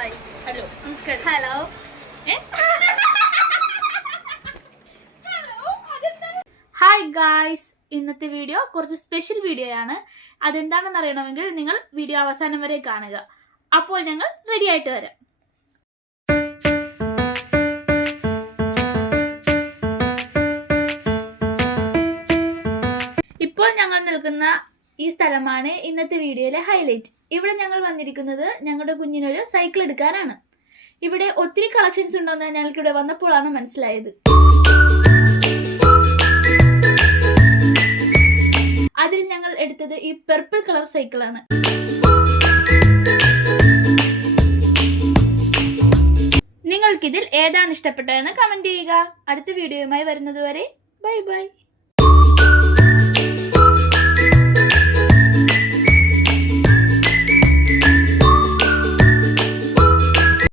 Hi hello നമസ്കാരം hello hi guys, ഇന്നത്തെ video കുറച്ച് സ്പെഷ്യൽ വീഡിയോയാണ്. അതെന്താണെന്ന് അറിയണമെങ്കിൽ നിങ്ങൾ വീഡിയോ അവസാനം വരെ കാണുക. അപ്പോൾ ഞങ്ങൾ റെഡി ആയിട്ട് വരാം. ഇപ്പോൾ ഞങ്ങൾ നിൽക്കുന്ന ഈ സ്ഥലമാണ് ഇന്നത്തെ വീഡിയോയിലെ ഹൈലൈറ്റ്. ഇവിടെ ഞങ്ങൾ വന്നിരിക്കുന്നത് ഞങ്ങളുടെ കുഞ്ഞിനൊരു സൈക്കിൾ എടുക്കാനാണ്. ഇവിടെ ഒത്തിരി കളക്ഷൻസ് ഉണ്ടെന്ന് ഞങ്ങൾക്കിവിടെ വന്നപ്പോഴാണ് മനസ്സിലായത്. അതിൽ ഞങ്ങൾ എടുത്തത് ഈ പർപ്പിൾ കളർ സൈക്കിളാണ്. നിങ്ങൾക്കിതിൽ ഏതാണ് ഇഷ്ടപ്പെട്ടതെന്ന് കമന്റ് ചെയ്യുക. അടുത്ത വീഡിയോയുമായി വരുന്നതുവരെ ബൈ ബൈ.